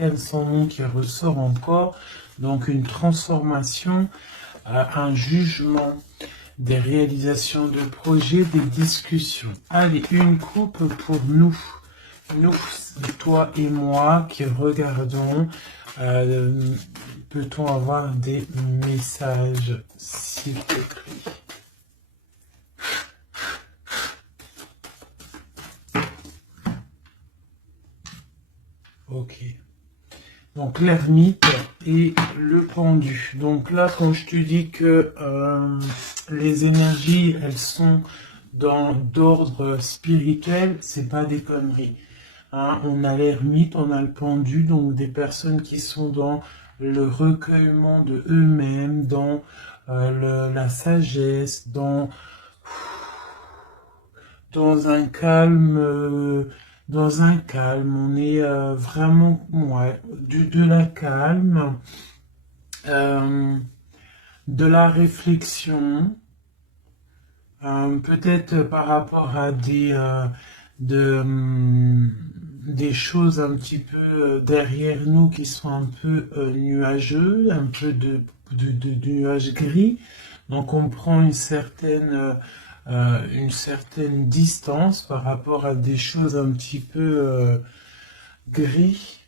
l'arcane sans nom qui ressort encore. Donc une transformation, un jugement, des réalisations de projets, des discussions. Allez, une coupe pour nous. Nous, toi et moi qui regardons. Peut-on avoir des messages, s'il te plaît? Ok. Donc l'ermite et le pendu. Donc là, quand je te dis que les énergies, elles sont d'ordre spirituel, c'est pas des conneries. Hein, on a l'ermite, on a le pendu, donc des personnes qui sont dans le recueillement de eux-mêmes, dans la sagesse, dans un calme. Dans un calme, on est vraiment, ouais, de la calme, de la réflexion, peut-être par rapport à des choses un petit peu derrière nous qui sont un peu nuageux, un peu de nuages gris. Donc on prend une certaine distance par rapport à des choses un petit peu gris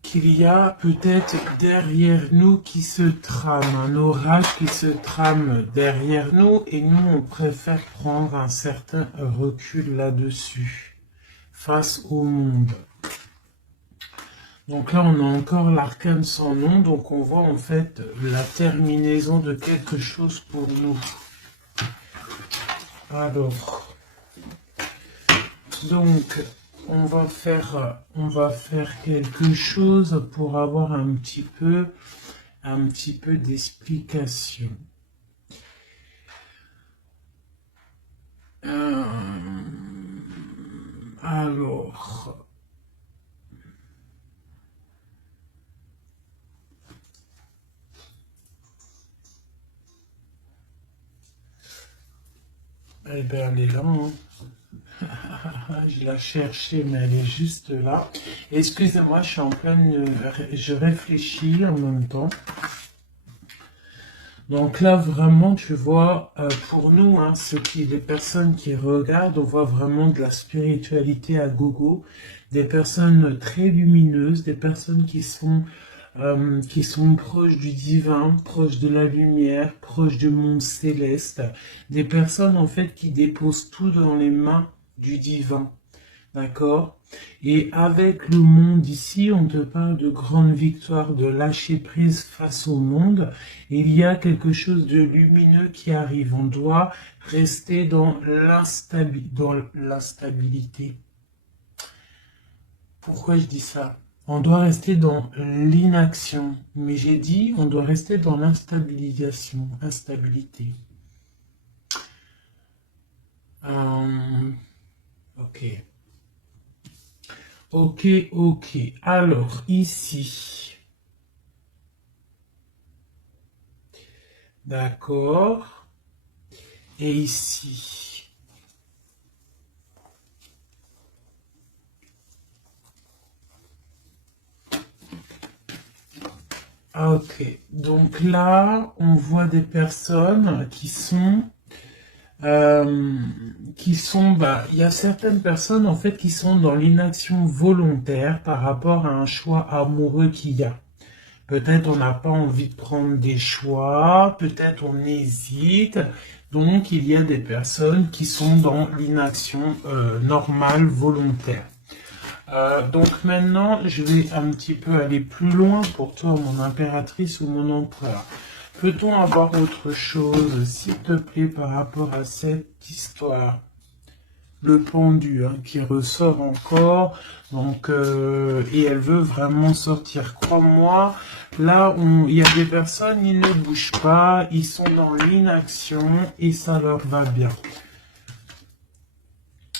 qu'il y a peut-être derrière nous qui se trame, un orage qui se trame derrière nous et nous on préfère prendre un certain recul là-dessus face au monde. Donc là, on a encore l'arcane sans nom, donc on voit en fait la terminaison de quelque chose pour nous. Alors, donc, on va faire quelque chose pour avoir un petit peu d'explication. Alors. Eh bien, elle est là. Hein. Je la cherchais, mais elle est juste là. Excusez-moi, je suis en pleine... Je réfléchis en même temps. Donc là, vraiment, tu vois, pour nous, hein, les personnes qui regardent, on voit vraiment de la spiritualité à gogo. Des personnes très lumineuses, des personnes qui sont proches du divin, proches de la lumière, proches du monde céleste, des personnes en fait qui déposent tout dans les mains du divin, d'accord? Et avec le monde ici, on te parle de grande victoire, de lâcher prise face au monde. Et il y a quelque chose de lumineux qui arrive. On doit rester dans l'instabilité. Pourquoi je dis ça? On doit rester dans l'inaction. Mais j'ai dit, on doit rester dans instabilité. Ok. Ok. Alors, ici. D'accord. Et ici. Ok, donc là, on voit des personnes qui sont, il y a certaines personnes en fait qui sont dans l'inaction volontaire par rapport à un choix amoureux qu'il y a. Peut-être on n'a pas envie de prendre des choix, peut-être on hésite. Donc il y a des personnes qui sont dans l'inaction normale, volontaire. Donc maintenant, je vais un petit peu aller plus loin pour toi, mon impératrice ou mon empereur. Peut-on avoir autre chose, s'il te plaît, par rapport à cette histoire? Le pendu hein, qui ressort encore, donc et elle veut vraiment sortir. Crois-moi, là, il y a des personnes, ils ne bougent pas, ils sont dans l'inaction et ça leur va bien.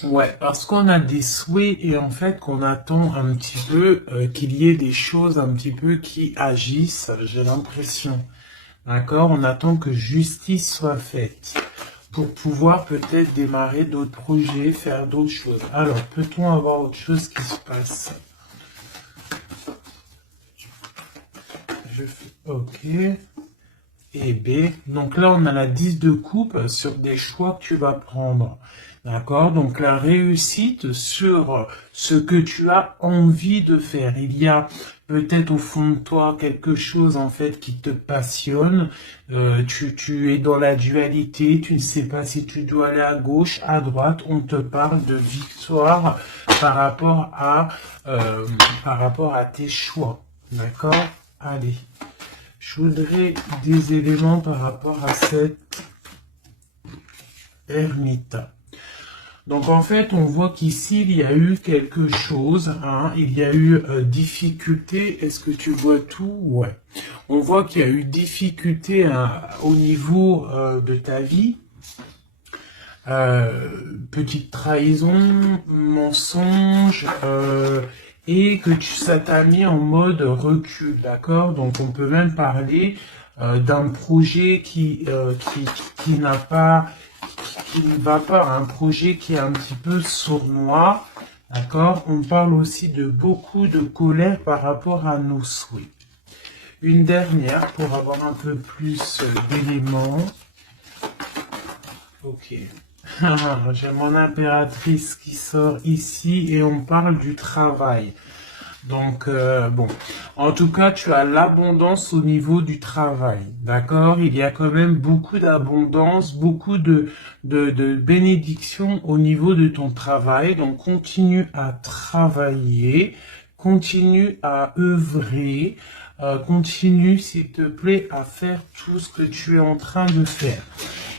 Ouais, parce qu'on a des souhaits et en fait qu'on attend un petit peu qu'il y ait des choses un petit peu qui agissent, j'ai l'impression. D'accord? On attend que justice soit faite pour pouvoir peut-être démarrer d'autres projets, faire d'autres choses. Alors, peut-on avoir autre chose qui se passe? je fais OK. Et B. Donc là, on a la 10 de coupe sur des choix que tu vas prendre. D'accord? Donc la réussite sur ce que tu as envie de faire. Il y a peut-être au fond de toi quelque chose en fait qui te passionne. Tu es dans la dualité, tu ne sais pas si tu dois aller à gauche, à droite. On te parle de victoire par rapport à tes choix. D'accord? Allez. Je voudrais des éléments par rapport à cette ermite. Donc en fait, on voit qu'ici, il y a eu quelque chose, hein, il y a eu difficulté. Est-ce que tu vois tout? Ouais. On voit qu'il y a eu difficulté au niveau de ta vie. Petite trahison, mensonge, et que ça t'a mis en mode recul, d'accord? Donc on peut même parler d'un projet qui n'a pas, qui ne va pas, un projet qui est un petit peu sournois, d'accord? On parle aussi de beaucoup de colère par rapport à nos souhaits. Une dernière pour avoir un peu plus d'éléments. Ok. J'ai mon impératrice qui sort ici et on parle du travail. Donc, bon, en tout cas, tu as l'abondance au niveau du travail, d'accord? Il y a quand même beaucoup d'abondance, beaucoup de bénédictions au niveau de ton travail. Donc, continue à travailler, continue à œuvrer, continue, s'il te plaît, à faire tout ce que tu es en train de faire.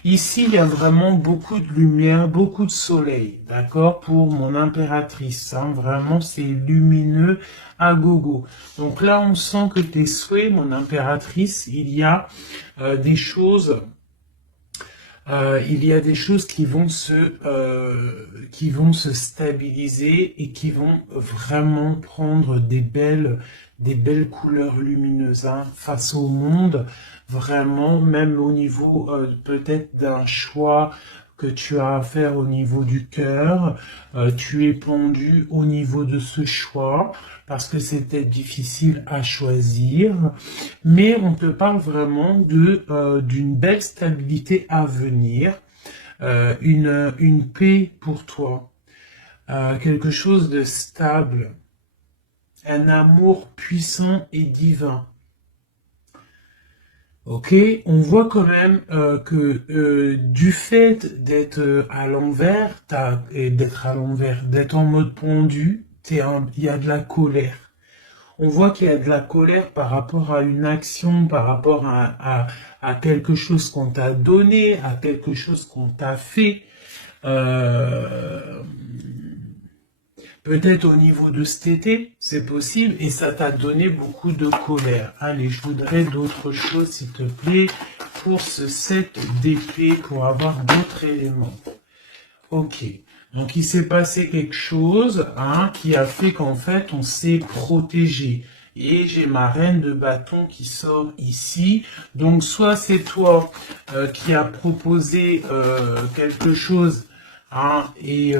Ici, il y a vraiment beaucoup de lumière, beaucoup de soleil, d'accord, pour mon impératrice. Hein, vraiment, c'est lumineux à gogo. Donc là, on sent que tes souhaits, mon impératrice, il y a des choses... il y a des choses qui vont se stabiliser et qui vont vraiment prendre des belles couleurs lumineuses, hein, face au monde, vraiment, même au niveau peut-être d'un choix que tu as à faire au niveau du cœur, tu es pendu au niveau de ce choix parce que c'était difficile à choisir, mais on te parle vraiment d'une belle stabilité à venir, une paix pour toi, quelque chose de stable, un amour puissant et divin. Ok, on voit quand même que du fait d'être à l'envers, d'être en mode pendu, il y a de la colère. On voit qu'il y a de la colère par rapport à une action, par rapport à quelque chose qu'on t'a donné, à quelque chose qu'on t'a fait. Peut-être au niveau de cet été, c'est possible, et ça t'a donné beaucoup de colère. Allez, je voudrais d'autres choses, s'il te plaît, pour ce set d'épée, pour avoir d'autres éléments. Ok, donc il s'est passé quelque chose, hein, qui a fait qu'en fait, on s'est protégé. Et j'ai ma reine de bâton qui sort ici. Donc soit c'est toi qui as proposé quelque chose, hein, et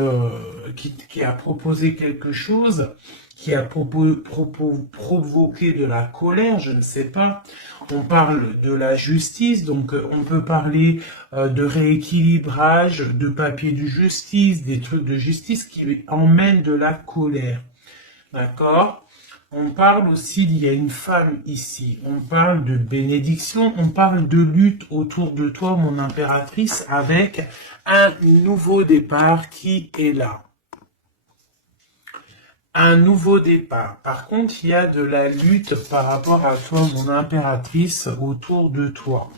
qui a proposé quelque chose, qui a provoqué de la colère, je ne sais pas. On parle de la justice, donc on peut parler de rééquilibrage, de papier de justice, des trucs de justice qui emmènent de la colère. D'accord? On parle aussi, il y a une femme ici, on parle de bénédiction, on parle de lutte autour de toi, mon impératrice, avec un nouveau départ qui est là. Un nouveau départ. Par contre, il y a de la lutte par rapport à toi, mon impératrice, autour de toi.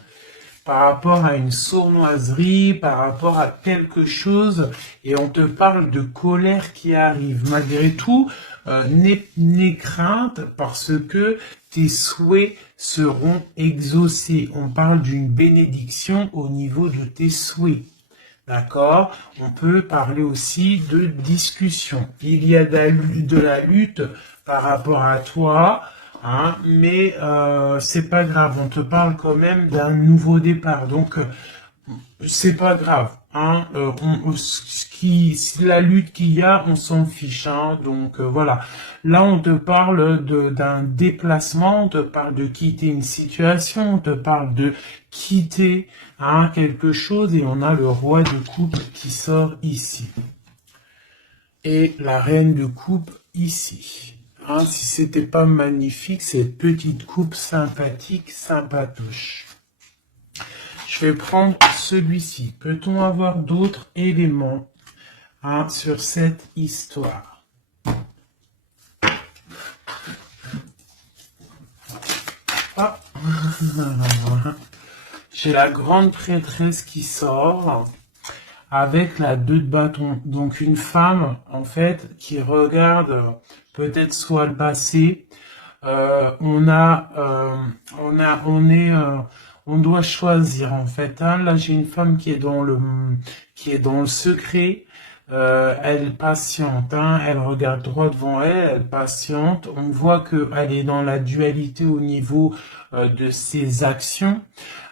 Par rapport à une sournoiserie, par rapport à quelque chose, et on te parle de colère qui arrive. Malgré tout, n'aie crainte parce que tes souhaits seront exaucés. On parle d'une bénédiction au niveau de tes souhaits. D'accord? On peut parler aussi de discussion. Il y a de la lutte par rapport à toi, hein, mais c'est pas grave. On te parle quand même d'un nouveau départ. Donc, c'est pas grave. Hein, la lutte qu'il y a, on s'en fiche. Hein, donc voilà. Là, on te parle d'un déplacement, on te parle de quitter une situation, on te parle de quitter quelque chose, et on a le roi de coupe qui sort ici. Et la reine de coupe ici. Hein, si c'était pas magnifique, cette petite coupe sympathique, sympatoche. Je vais prendre celui-ci. Peut-on avoir d'autres éléments sur cette histoire? Ah. J'ai la grande prêtresse qui sort avec la 2 de bâton. Donc une femme, en fait, qui regarde peut-être soit le passé. On doit choisir, en fait. Hein. Là, j'ai une femme qui est dans le secret. Elle patiente, hein. Elle regarde droit devant elle, elle patiente. On voit qu'elle est dans la dualité au niveau de ses actions.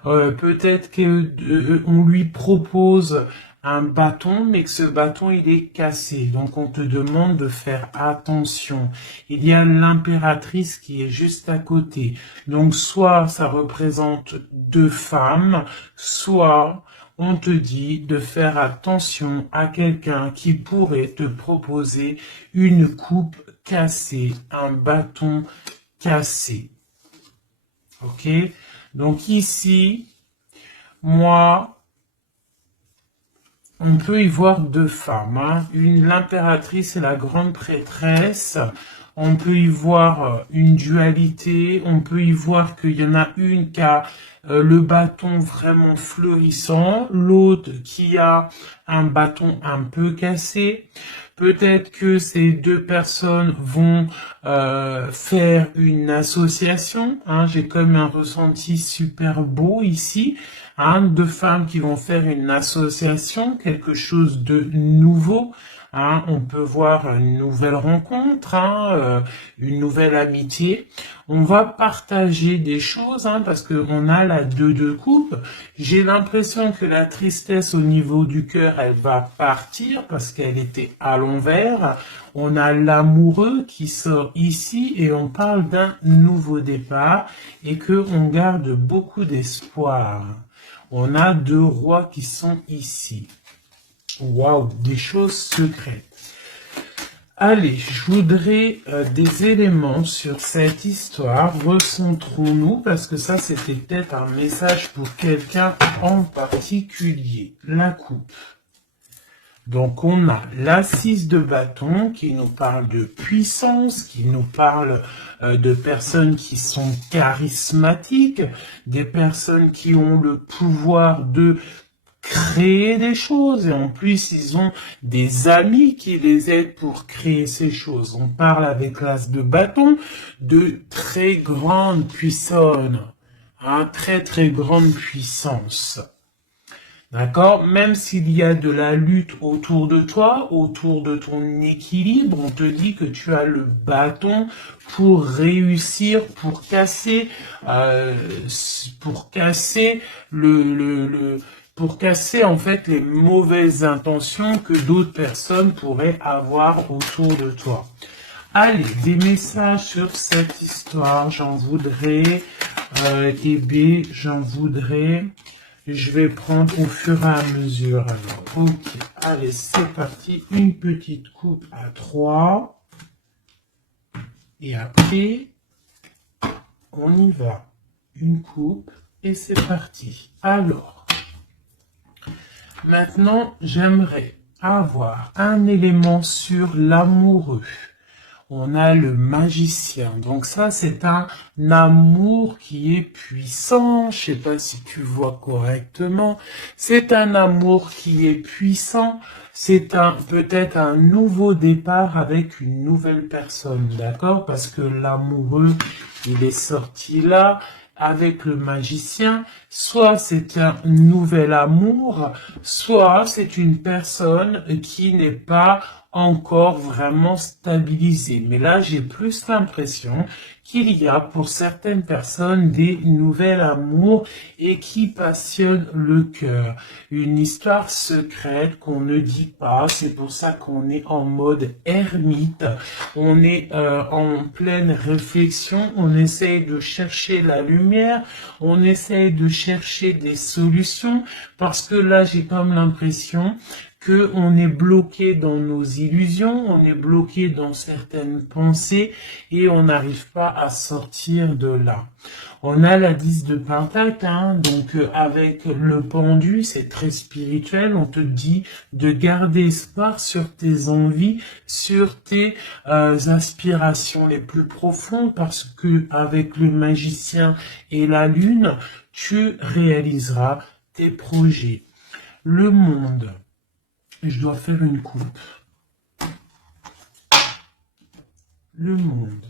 Peut-être qu'on lui propose un bâton, mais que ce bâton, il est cassé. Donc, on te demande de faire attention. Il y a l'impératrice qui est juste à côté. Donc, soit ça représente 2 femmes, soit on te dit de faire attention à quelqu'un qui pourrait te proposer une coupe cassée, un bâton cassé. Ok? Donc ici, moi, on peut y voir 2 femmes. Hein. L'impératrice et la grande prêtresse. On peut y voir une dualité. On peut y voir qu'il y en a une qui a le bâton vraiment fleurissant, l'autre qui a un bâton un peu cassé. Peut-être que ces 2 personnes vont faire une association. Hein. J'ai comme un ressenti super beau ici. 2 femmes qui vont faire une association, quelque chose de nouveau. Hein. On peut voir une nouvelle rencontre, une nouvelle amitié. On va partager des choses parce qu'on a la 2 de coupe. J'ai l'impression que la tristesse au niveau du cœur, elle va partir parce qu'elle était à l'envers. On a l'amoureux qui sort ici et on parle d'un nouveau départ et qu'on garde beaucoup d'espoir. On a 2 rois qui sont ici. Waouh, des choses secrètes. Allez, je voudrais des éléments sur cette histoire. Recentrons-nous, parce que ça, c'était peut-être un message pour quelqu'un en particulier. La coupe. Donc, on a l'assise de bâton qui nous parle de puissance, qui nous parle de personnes qui sont charismatiques, des personnes qui ont le pouvoir de créer des choses, et en plus ils ont des amis qui les aident pour créer ces choses. On parle avec l'as de bâton de très grande puissance, très grande puissance. D'accord? Même s'il y a de la lutte autour de toi, autour de ton équilibre, on te dit que tu as le bâton pour réussir, pour casser en fait les mauvaises intentions que d'autres personnes pourraient avoir autour de toi. Allez, des messages sur cette histoire, j'en voudrais, j'en voudrais. Je vais prendre au fur et à mesure. Alors, ok, allez, c'est parti. Une petite coupe à 3. Et après, on y va. Une coupe et c'est parti. Alors, maintenant, j'aimerais avoir un élément sur l'amoureux. On a le magicien. Donc ça, c'est un amour qui est puissant. Je sais pas si tu vois correctement. C'est un amour qui est puissant. C'est peut-être un nouveau départ avec une nouvelle personne. D'accord? Parce que l'amoureux, il est sorti là avec le magicien. Soit c'est un nouvel amour, soit c'est une personne qui n'est pas encore vraiment stabilisé. Mais là, j'ai plus l'impression qu'il y a pour certaines personnes des nouvelles amours et qui passionnent le cœur. Une histoire secrète qu'on ne dit pas, c'est pour ça qu'on est en mode ermite, on est en pleine réflexion, on essaye de chercher la lumière, on essaye de chercher des solutions, parce que là j'ai comme l'impression que on est bloqué dans nos illusions, on est bloqué dans certaines pensées et on n'arrive pas à sortir de là. On a la 10 de Pentacle, hein, donc avec le pendu, c'est très spirituel, on te dit de garder espoir sur tes envies, sur tes aspirations les plus profondes, parce que avec le magicien et la lune, tu réaliseras tes projets. Le monde. Je dois faire une coupe. Le monde.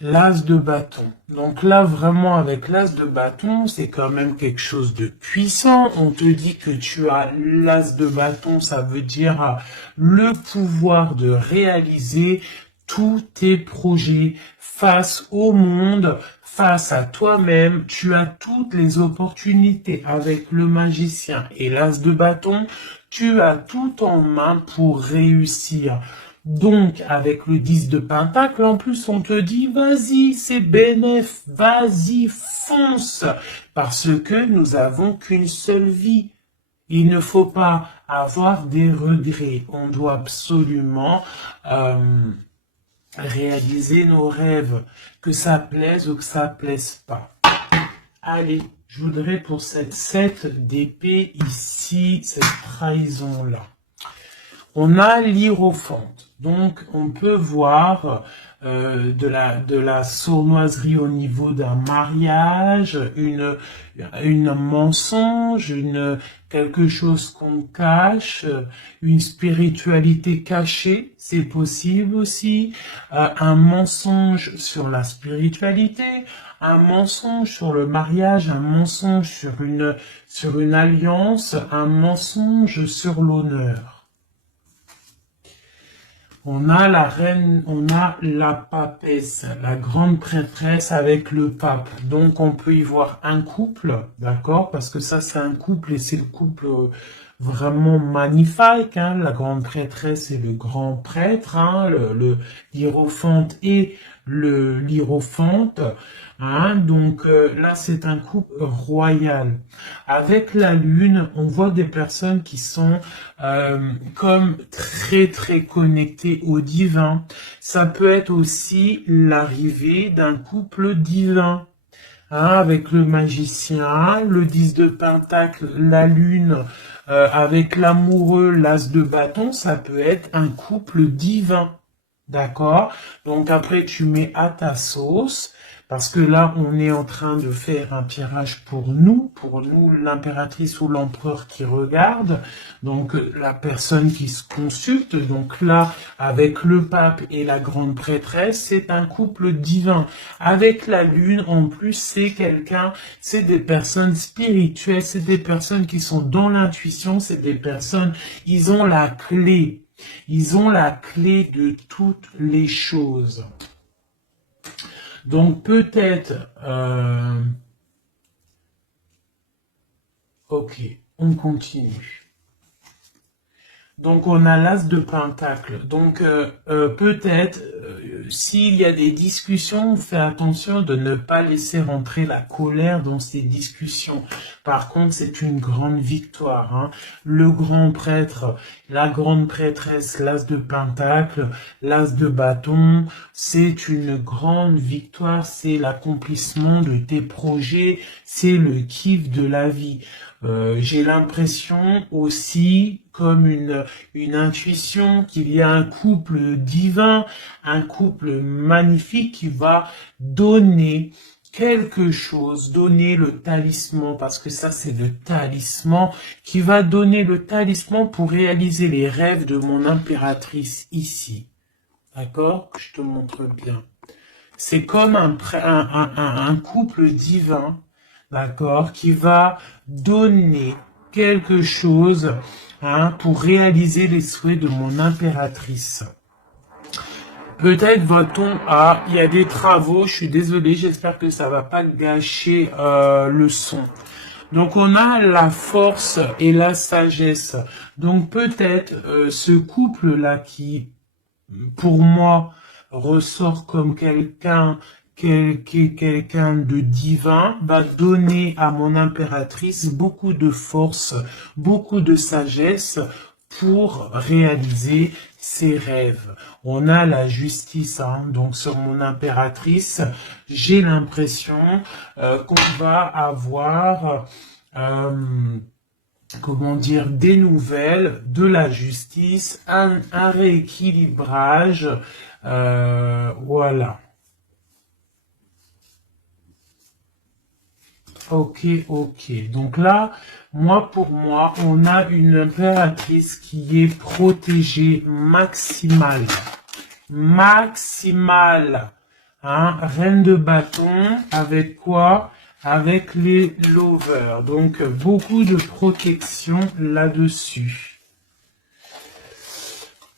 L'as de bâton. Donc là, vraiment, avec l'as de bâton, c'est quand même quelque chose de puissant. On te dit que tu as l'as de bâton, ça veut dire le pouvoir de réaliser tous tes projets face au monde, face à toi-même. Tu as toutes les opportunités avec le magicien et l'as de bâton. Tu as tout en main pour réussir. Donc, avec le 10 de Pentacle, en plus, on te dit, vas-y, c'est bénéf, vas-y, fonce, parce que nous avons qu'une seule vie. Il ne faut pas avoir des regrets. On doit absolument réaliser nos rêves, que ça plaise ou que ça plaise pas. Allez, je voudrais pour cette 7 d'épée ici, cette trahison-là. On a l'Hiérophante. Donc, on peut voir de la sournoiserie au niveau d'un mariage, une mensonge, quelque chose qu'on cache, une spiritualité cachée, c'est possible aussi, un mensonge sur la spiritualité, un mensonge sur le mariage, un mensonge sur une alliance, un mensonge sur l'honneur. On a la reine, on a la papesse, la grande prêtresse avec le pape. Donc on peut y voir un couple, d'accord? Parce que ça c'est un couple et c'est le couple vraiment magnifique, hein? La grande prêtresse et le grand prêtre, hein? Le hiérophante et l'hiérophante. Hein, donc là, c'est un couple royal. Avec la lune, on voit des personnes qui sont comme très très connectées au divin. Ça peut être aussi l'arrivée d'un couple divin. Hein, avec le magicien, le 10 de Pentacle, la lune, avec l'amoureux, l'as de bâton, ça peut être un couple divin. D'accord? Donc après, tu mets à ta sauce. Parce que là, on est en train de faire un tirage pour nous l'impératrice ou l'empereur qui regarde, donc la personne qui se consulte. Donc là, avec le pape et la grande prêtresse, c'est un couple divin. Avec la lune, en plus, c'est des personnes spirituelles, c'est des personnes qui sont dans l'intuition, c'est des personnes, ils ont la clé. Ils ont la clé de toutes les choses. Donc peut-être, ok, on continue. Donc on a l'as de pentacle. Donc peut-être, s'il y a des discussions, fais attention de ne pas laisser rentrer la colère dans ces discussions. Par contre, c'est une grande victoire. Hein. Le grand prêtre, la grande prêtresse, l'as de pentacle, l'as de bâton, c'est une grande victoire. C'est l'accomplissement de tes projets, c'est le kiff de la vie. J'ai l'impression aussi, comme une intuition, qu'il y a un couple divin, un couple magnifique qui va donner quelque chose, donner le talisman, parce que ça c'est le talisman, qui va donner le talisman pour réaliser les rêves de mon impératrice ici. D'accord? Je te montre bien. C'est comme un couple divin, d'accord, qui va donner quelque chose hein, pour réaliser les souhaits de mon impératrice. Peut-être va-t-on à... Il y a des travaux, je suis désolé, j'espère que ça va pas gâcher le son. Donc on a la force et la sagesse. Donc peut-être ce couple-là qui, pour moi, ressort comme quelqu'un de divin, va donner à mon impératrice beaucoup de force, beaucoup de sagesse pour réaliser ses rêves. On a la justice, hein, donc sur mon impératrice, j'ai l'impression qu'on va avoir comment dire, des nouvelles, de la justice, un rééquilibrage, voilà. Ok, ok. Donc là, pour moi, on a une impératrice qui est protégée maximale. Maximale. Hein? Reine de bâton, avec quoi? Avec les lovers. Donc, beaucoup de protection là-dessus.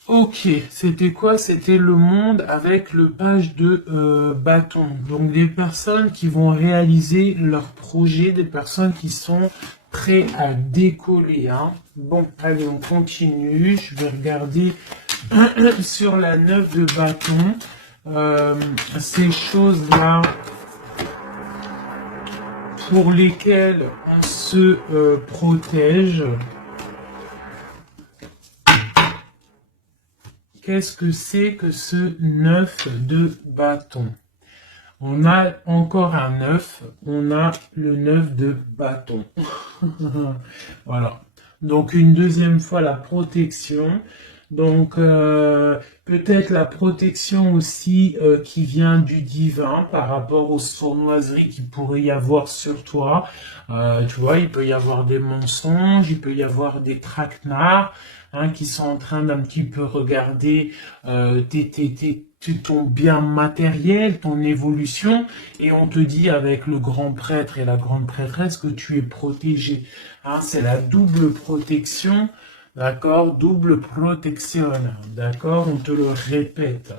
Ok, c'était quoi? C'était le monde avec le page de bâton. Donc des personnes qui vont réaliser leur projet, des personnes qui sont prêtes à décoller. Hein. Bon, allez, on continue. Je vais regarder sur la 9 de bâton. Ces choses-là pour lesquelles on se protège. Qu'est-ce que c'est que ce 9 de bâton? On a encore un 9, on a le 9 de bâton. Voilà. Donc une deuxième fois la protection. Donc peut-être la protection aussi qui vient du divin par rapport aux sournoiseries qu'il pourrait y avoir sur toi. Tu vois, il peut y avoir des mensonges, il peut y avoir des traquenards. Hein, qui sont en train d'un petit peu regarder ton bien matériel, ton évolution, et on te dit avec le grand prêtre et la grande prêtresse que tu es protégé. Hein, c'est la double protection, d'accord? Double protection, d'accord? On te le répète.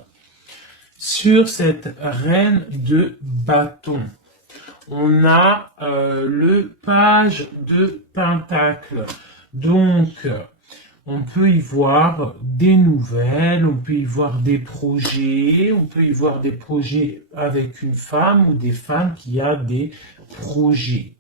Sur cette reine de bâton, on a le page de pentacle. Donc, on peut y voir des nouvelles, on peut y voir des projets, on peut y voir des projets avec une femme ou des femmes qui a des projets.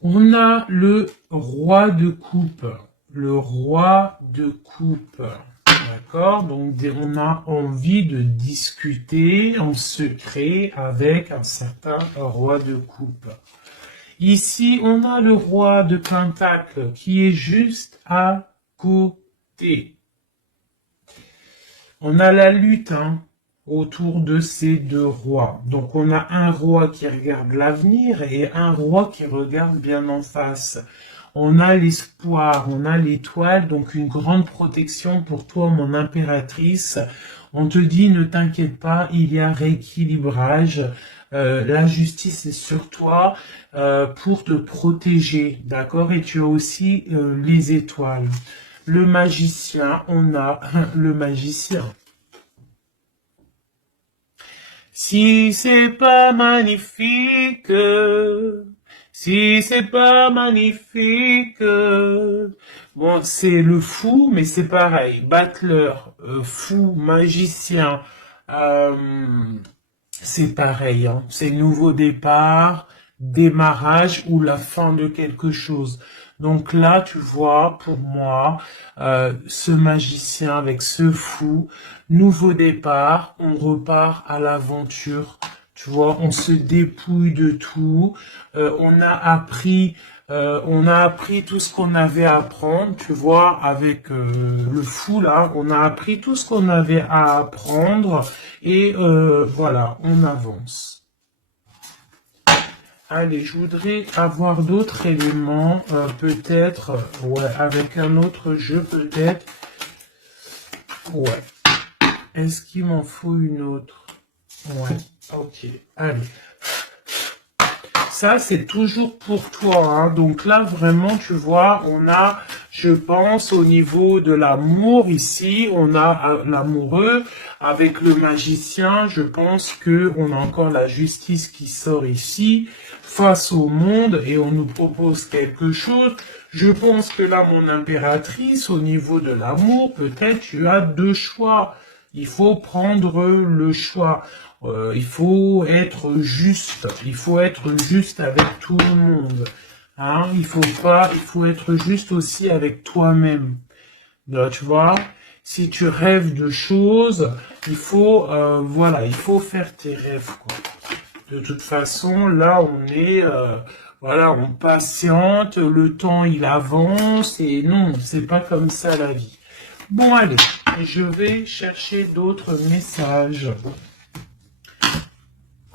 On a le roi de coupe, le roi de coupe, d'accord? Donc on a envie de discuter en secret avec un certain roi de coupe. Ici, on a le roi de pentacle qui est juste à côté. On a la lutte autour de ces deux rois. Donc, on a un roi qui regarde l'avenir et un roi qui regarde bien en face. On a l'espoir, on a l'étoile, donc une grande protection pour toi, mon impératrice. On te dit, ne t'inquiète pas, il y a rééquilibrage. La justice est sur toi pour te protéger, d'accord? Et tu as aussi les étoiles. Le magicien, on a le magicien. Si c'est pas magnifique, si c'est pas magnifique, bon, c'est le fou, mais c'est pareil. Battleur, fou, magicien, c'est pareil, hein. C'est nouveau départ, démarrage ou la fin de quelque chose. Donc là, tu vois, pour moi, ce magicien avec ce fou, nouveau départ, on repart à l'aventure. Tu vois, on se dépouille de tout. On a appris tout ce qu'on avait à apprendre, tu vois, avec le fou là, on a appris tout ce qu'on avait à apprendre et voilà, on avance. Allez, je voudrais avoir d'autres éléments, peut-être, ouais, avec un autre jeu peut-être. Ouais. Est-ce qu'il m'en faut une autre? Ouais, ok, allez. Ça, c'est toujours pour toi, hein. Donc là, vraiment, tu vois, on a, je pense, au niveau de l'amour, ici, on a l'amoureux avec le magicien. Je pense que on a encore la justice qui sort ici, face au monde, et on nous propose quelque chose. Je pense que là, mon impératrice, au niveau de l'amour, peut-être tu as deux choix. Il faut prendre le choix. Il faut être juste. Il faut être juste avec tout le monde. Hein? Il faut être juste aussi avec toi-même. Là, tu vois, si tu rêves de choses, il faut, voilà, il faut faire tes rêves, quoi. De toute façon, là, on est, voilà, on patiente, le temps, il avance, et non, c'est pas comme ça la vie. Bon, allez, je vais chercher d'autres messages.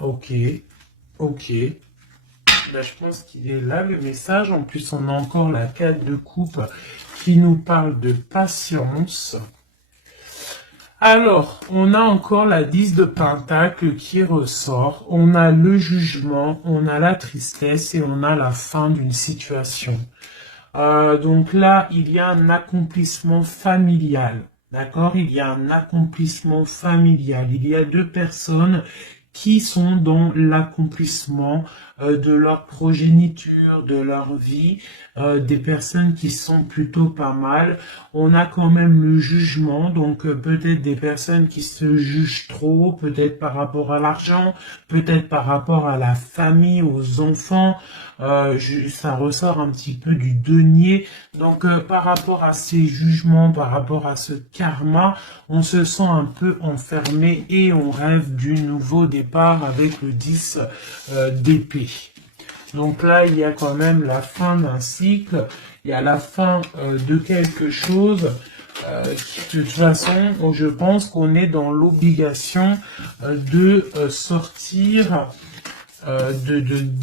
Ok, ok. Là, je pense qu'il est là, le message. En plus, on a encore la 4 de coupe qui nous parle de patience. Alors, on a encore la 10 de pentacle qui ressort. On a le jugement, on a la tristesse et on a la fin d'une situation. Donc là, il y a un accomplissement familial. D'accord? Il y a un accomplissement familial. Il y a deux personnes qui sont dans l'accomplissement de leur progéniture, de leur vie, des personnes qui sont plutôt pas mal. On a quand même le jugement, donc peut-être des personnes qui se jugent trop, peut-être par rapport à l'argent, peut-être par rapport à la famille, aux enfants. Ça ressort un petit peu du denier. Donc par rapport à ces jugements, par rapport à ce karma, on se sent un peu enfermé et on rêve du nouveau départ avec le 10 d'épée. Donc là, il y a quand même la fin d'un cycle, il y a la fin de quelque chose. De toute façon, je pense qu'on est dans l'obligation de sortir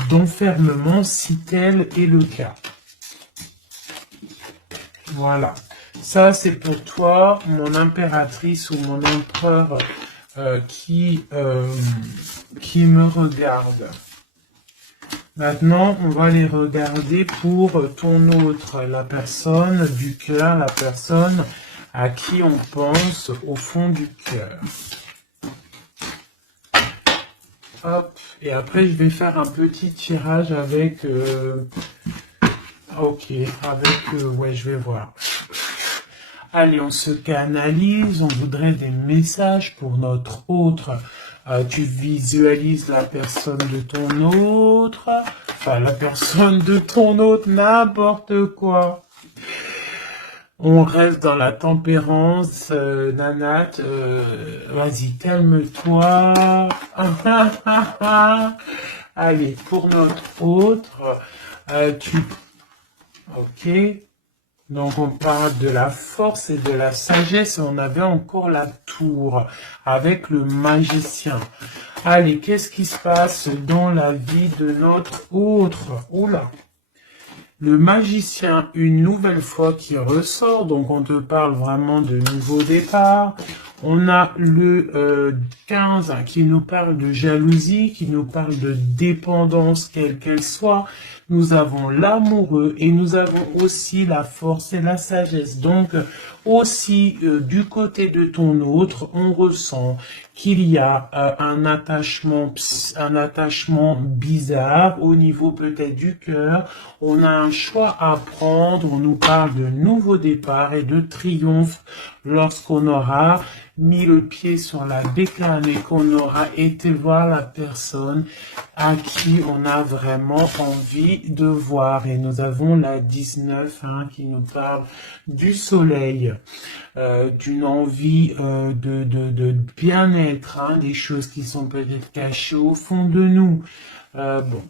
d'enfermement si tel est le cas. Voilà. Ça, c'est pour toi, mon impératrice ou mon empereur qui me regarde. Maintenant, on va les regarder pour ton autre, la personne du cœur, la personne à qui on pense au fond du cœur. Hop, et après je vais faire un petit tirage avec... ok, avec... ouais, je vais voir. Allez, on se canalise, on voudrait des messages pour notre autre. Tu visualises la personne de ton autre, enfin la personne de ton autre, n'importe quoi. On reste dans la tempérance, Nanat, vas-y, calme-toi. Allez, pour notre autre, ok. Donc on parle de la force et de la sagesse, et on avait encore la tour avec le magicien. Allez, qu'est-ce qui se passe dans la vie de notre autre? Oula! Le magicien, une nouvelle fois qui ressort, donc on te parle vraiment de nouveau départ. On a le 15 qui nous parle de jalousie, qui nous parle de dépendance, quelle qu'elle soit. Nous avons l'amoureux et nous avons aussi la force et la sagesse. Donc aussi du côté de ton autre, on ressent qu'il y a un attachement bizarre au niveau peut-être du cœur. On a un choix à prendre. On nous parle de nouveau départ et de triomphe lorsqu'on aura mis le pied sur la bécane et qu'on aura été voir la personne à qui on a vraiment envie de voir. Et nous avons la 19 qui nous parle du soleil, d'une envie de bien-être, des choses qui sont peut-être cachées au fond de nous. Bon.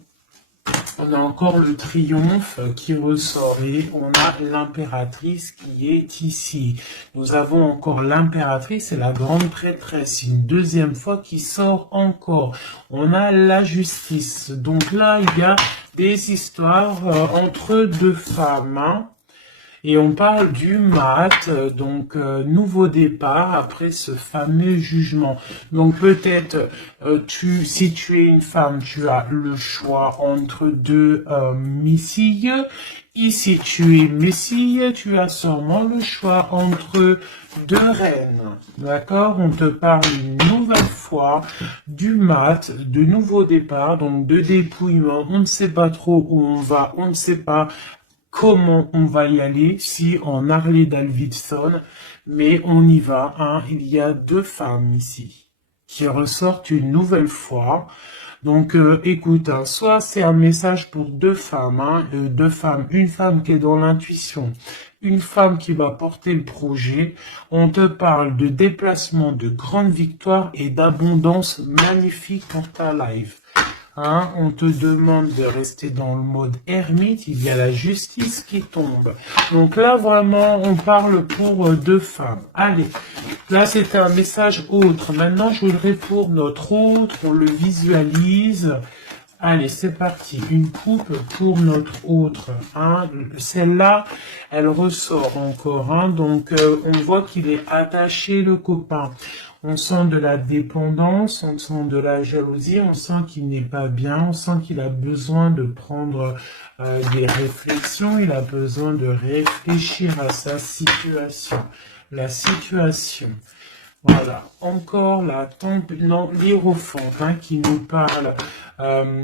On a encore le triomphe qui ressort et on a l'impératrice qui est ici. Nous avons encore l'impératrice et la grande prêtresse, une deuxième fois qui sort encore. On a la justice. Donc là, il y a des histoires entre deux femmes. Et on parle du mat, donc nouveau départ après ce fameux jugement. Donc peut-être, si tu es une femme, tu as le choix entre deux missiles. Et si tu es messie, tu as sûrement le choix entre deux reines. D'accord? On te parle une nouvelle fois du mat, de nouveau départ, donc de dépouillement. On ne sait pas trop où on va, on ne sait pas comment on va y aller, si en Harley Davidson, mais on y va, hein. Il y a deux femmes ici qui ressortent une nouvelle fois. Donc, écoute, hein, soit c'est un message pour deux femmes, hein, une femme qui est dans l'intuition, une femme qui va porter le projet. On te parle de déplacement, de grande victoire et d'abondance magnifique pour ta life. Hein, on te demande de rester dans le mode ermite, il y a la justice qui tombe. Donc là, vraiment, on parle pour deux femmes. Allez, là, c'était un message autre. Maintenant, je voudrais pour notre autre, on le visualise. Allez, c'est parti. Une coupe pour notre autre. Hein. Celle-là, elle ressort encore. Hein. Donc, on voit qu'il est attaché, le copain. On sent de la dépendance, on sent de la jalousie, on sent qu'il n'est pas bien, on sent qu'il a besoin de prendre des réflexions, il a besoin de réfléchir à sa situation. La situation. Voilà, encore la l'hiérophante hein, qui nous parle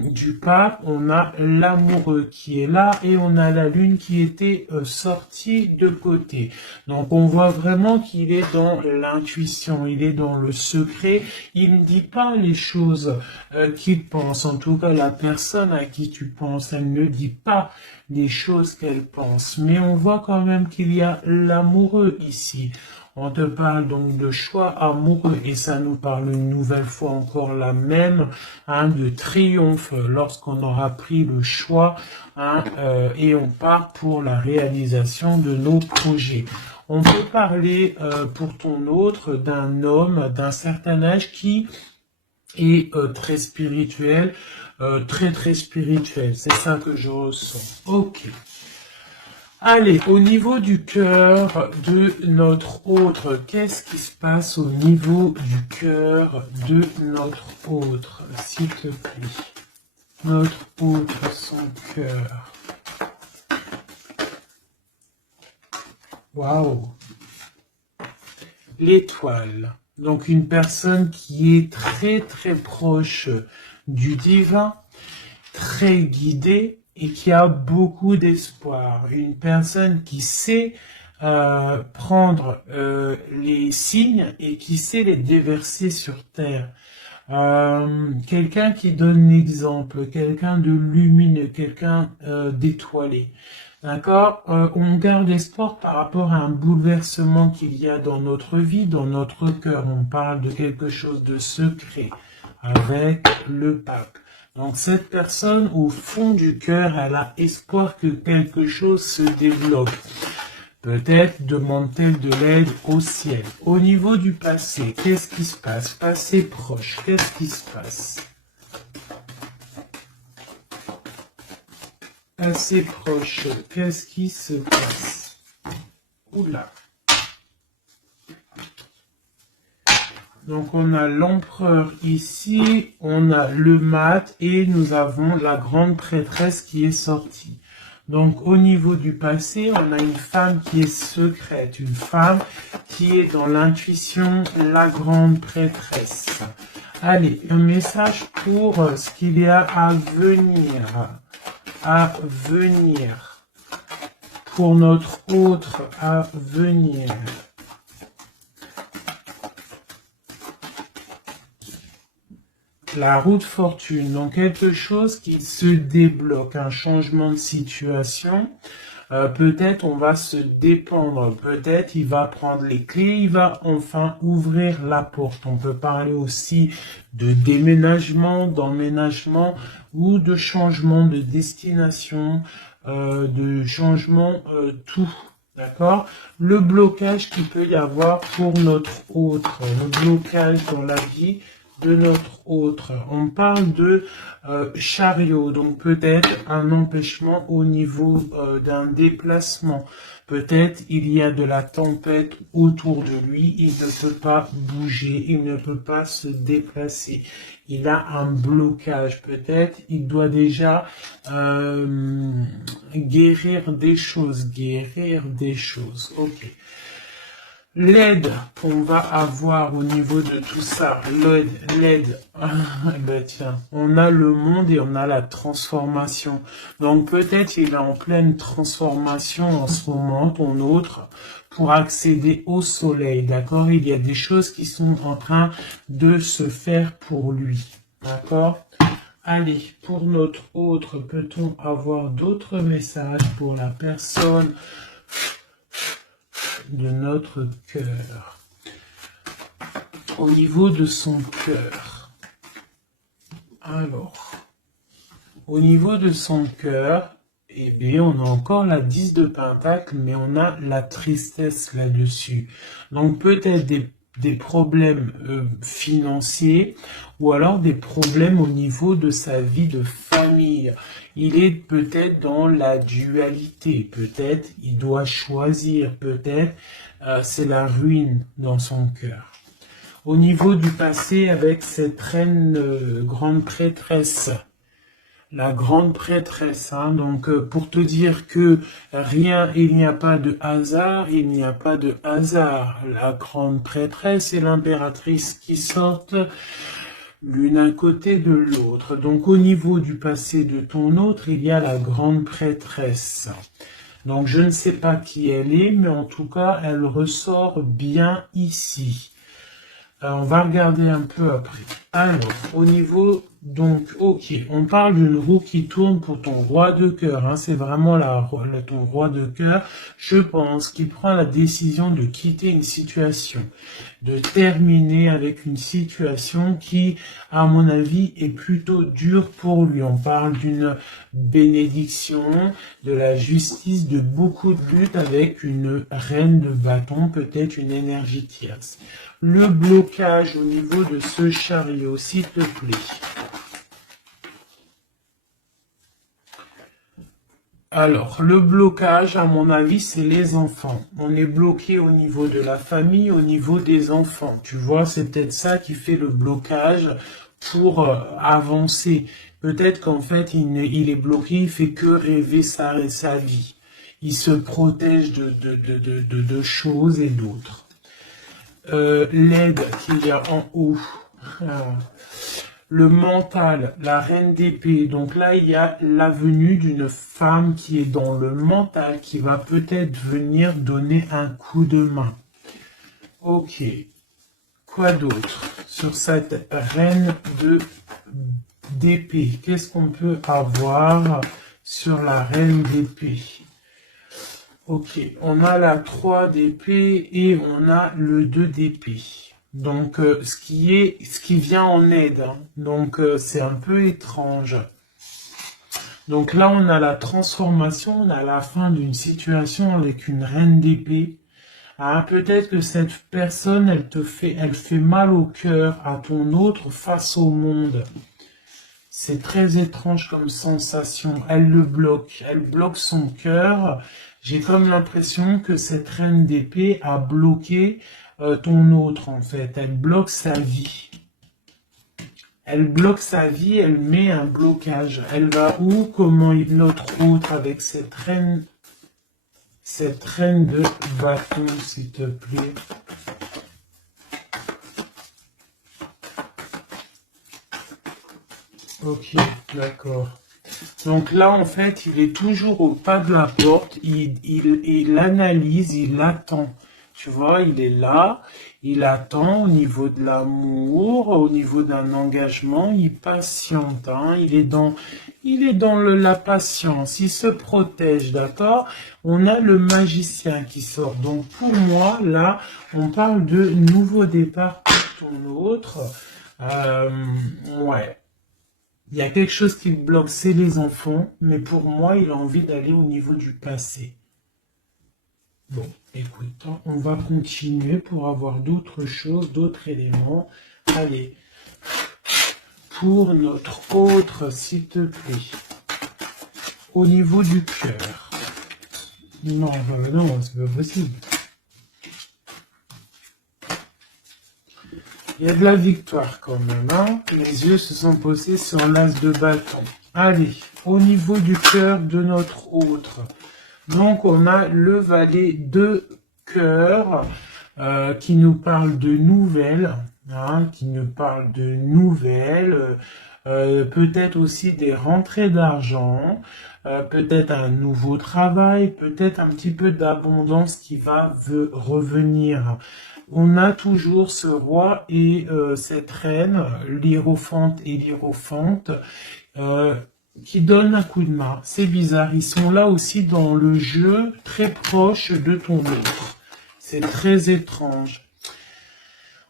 du pape. On a l'amoureux qui est là et on a la lune qui était sortie de côté. Donc on voit vraiment qu'il est dans l'intuition, il est dans le secret. Il ne dit pas les choses qu'il pense. En tout cas, la personne à qui tu penses, elle ne dit pas les choses qu'elle pense. Mais on voit quand même qu'il y a l'amoureux ici. On te parle donc de choix amoureux et ça nous parle une nouvelle fois encore la même, hein, de triomphe lorsqu'on aura pris le choix hein, et on part pour la réalisation de nos projets. On peut parler pour ton autre d'un homme d'un certain âge qui est très spirituel, très spirituel. C'est ça que je ressens. Ok. Allez, au niveau du cœur de notre autre, qu'est-ce qui se passe au niveau du cœur de notre autre, s'il te plaît? Notre autre, son cœur. Waouh! L'étoile. Donc une personne qui est très proche du divin, très guidée, et qui a beaucoup d'espoir. Une personne qui sait prendre les signes et qui sait les déverser sur terre. Quelqu'un qui donne l'exemple, quelqu'un de lumineux, quelqu'un d'étoilé. D'accord? On garde espoir par rapport à un bouleversement qu'il y a dans notre vie, dans notre cœur. On parle de quelque chose de secret avec le pape. Donc cette personne, au fond du cœur, elle a espoir que quelque chose se développe. Peut-être demande-t-elle de l'aide au ciel. Au niveau du passé, qu'est-ce qui se passe? Passé proche, qu'est-ce qui se passe? Passé proche, qu'est-ce qui se passe? Oula. Donc on a l'empereur ici, on a le mat et nous avons la grande prêtresse qui est sortie. Donc au niveau du passé, on a une femme qui est secrète, une femme qui est dans l'intuition, la grande prêtresse. Allez, un message pour ce qu'il y a à venir, pour notre autre à venir. La roue de fortune, donc quelque chose qui se débloque, un changement de situation. Peut-être on va se dépendre, peut-être il va prendre les clés, il va enfin ouvrir la porte. On peut parler aussi de déménagement, d'emménagement ou de changement de destination, de changement tout. D'accord? Le blocage qu'il peut y avoir pour notre autre, le blocage dans la vie de notre autre. On parle de chariot, donc peut-être un empêchement au niveau d'un déplacement. Peut-être il y a de la tempête autour de lui, il ne peut pas bouger, il ne peut pas se déplacer. Il a un blocage, peut-être il doit déjà guérir des choses, ok. L'aide qu'on va avoir au niveau de tout ça, l'aide, ben tiens, on a le monde et on a la transformation. Donc peut-être il est en pleine transformation en ce moment, ton autre, pour accéder au soleil, d'accord? Il y a des choses qui sont en train de se faire pour lui, d'accord? Allez, pour notre autre, peut-on avoir d'autres messages pour la personne de notre cœur? Au niveau de son cœur. Alors, au niveau de son cœur, eh bien, on a encore la 10 de Pentacle, mais on a la tristesse là-dessus. Donc, peut-être des problèmes financiers ou alors des problèmes au niveau de sa vie de famille. Il est peut-être dans la dualité, peut-être il doit choisir, peut-être c'est la ruine dans son cœur. Au niveau du passé avec cette reine grande prêtresse, la grande prêtresse, hein, donc pour te dire que rien, il n'y a pas de hasard, il n'y a pas de hasard. La grande prêtresse et l'impératrice qui sortent l'une à côté de l'autre. Donc au niveau du passé de ton autre, il y a la grande prêtresse. Donc je ne sais pas qui elle est, mais en tout cas, elle ressort bien ici. On va regarder un peu après. Alors, au niveau, donc, ok, on parle d'une roue qui tourne pour ton roi de cœur. Hein, c'est vraiment ton roi de cœur. Je pense qu'il prend la décision de quitter une situation, de terminer avec une situation qui, à mon avis, est plutôt dure pour lui. On parle d'une bénédiction, de la justice, de beaucoup de luttes avec une reine de bâton, peut-être une énergie tierce. Le blocage au niveau de ce chariot, s'il te plaît. Alors, le blocage, à mon avis, c'est les enfants. On est bloqué au niveau de la famille, au niveau des enfants. Tu vois, c'est peut-être ça qui fait le blocage pour avancer. Peut-être qu'en fait, il est bloqué, il fait que rêver sa vie. Il se protège de choses et d'autres. L'aide qu'il y a en haut, le mental, la reine d'épée. Donc là, il y a la venue d'une femme qui est dans le mental, qui va peut-être venir donner un coup de main. Ok. Quoi d'autre sur cette reine d'épée? Qu'est-ce qu'on peut avoir sur la reine d'épée? Ok, on a la 3 d'épée et on a le 2 d'épée. Donc, ce qui vient en aide. Hein. Donc, c'est un peu étrange. Donc là, on a la transformation, on a la fin d'une situation avec une reine d'épée. Ah, peut-être que cette personne, elle fait mal au cœur à ton autre face au monde. C'est très étrange comme sensation. Elle bloque son cœur. J'ai comme l'impression que cette reine d'épée a bloqué ton autre en fait. Elle bloque sa vie. Elle bloque sa vie, elle met un blocage. Elle va où? Comment notre autre avec cette reine de bâton, s'il te plaît. Ok, d'accord. Donc là, en fait, il est toujours au pas de la porte, il analyse, il attend. Tu vois, il est là, il attend au niveau de l'amour, au niveau d'un engagement, il patiente, hein, il est dans la patience, il se protège, d'accord? On a le magicien qui sort. Donc pour moi, là, on parle de nouveau départ pour ton autre. Ouais. Il y a quelque chose qui le bloque, c'est les enfants, mais pour moi, il a envie d'aller au niveau du passé. Bon, écoute, on va continuer pour avoir d'autres choses, d'autres éléments. Allez, pour notre autre, s'il te plaît. Au niveau du cœur. Non, non, c'est pas possible. Il y a de la victoire quand même, hein. Les yeux se sont posés sur l'as de bâton. Allez, au niveau du cœur de notre autre. Donc, on a le valet de cœur qui nous parle de nouvelles, hein, peut-être aussi des rentrées d'argent, peut-être un nouveau travail, peut-être un petit peu d'abondance qui va revenir. On a toujours ce roi et cette reine, l'hiérophante et l'hiérophante, qui donnent un coup de main. C'est bizarre, ils sont là aussi dans le jeu, très proche de ton autre. C'est très étrange.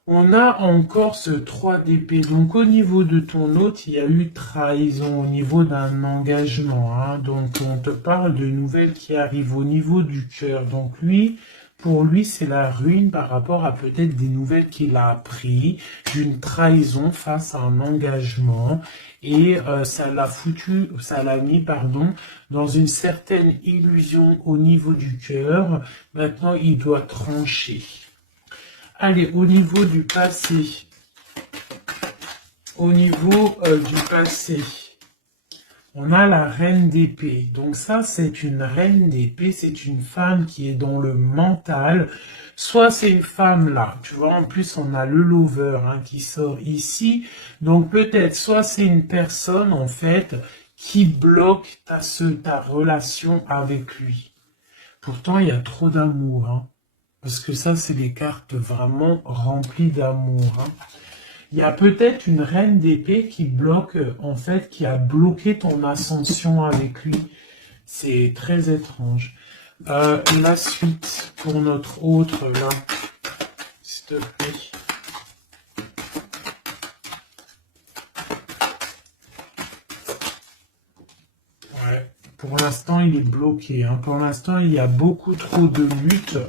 On a encore ce 3 d'épée. Donc au niveau de ton autre, il y a eu trahison au niveau d'un engagement, hein. Donc on te parle de nouvelles qui arrivent au niveau du cœur. Donc lui, pour lui, c'est la ruine par rapport à peut-être des nouvelles qu'il a appris, d'une trahison face à un engagement. Et ça l'a mis, pardon, dans une certaine illusion au niveau du cœur. Maintenant, il doit trancher. Allez, au niveau du passé. Au niveau du passé. On a la reine d'épée. Donc ça, c'est une reine d'épée, c'est une femme qui est dans le mental. Soit c'est une femme là, tu vois, en plus on a le lover hein, qui sort ici. Donc peut-être, soit c'est une personne en fait qui bloque ta relation avec lui. Pourtant, il y a trop d'amour. Hein, parce que ça, c'est des cartes vraiment remplies d'amour. Hein. Il y a peut-être une reine d'épée qui bloque, en fait, qui a bloqué ton ascension avec lui. C'est très étrange. La suite pour notre autre, là, s'il te plaît. Ouais, pour l'instant, il est bloqué. Hein. Pour l'instant, il y a beaucoup trop de luttes.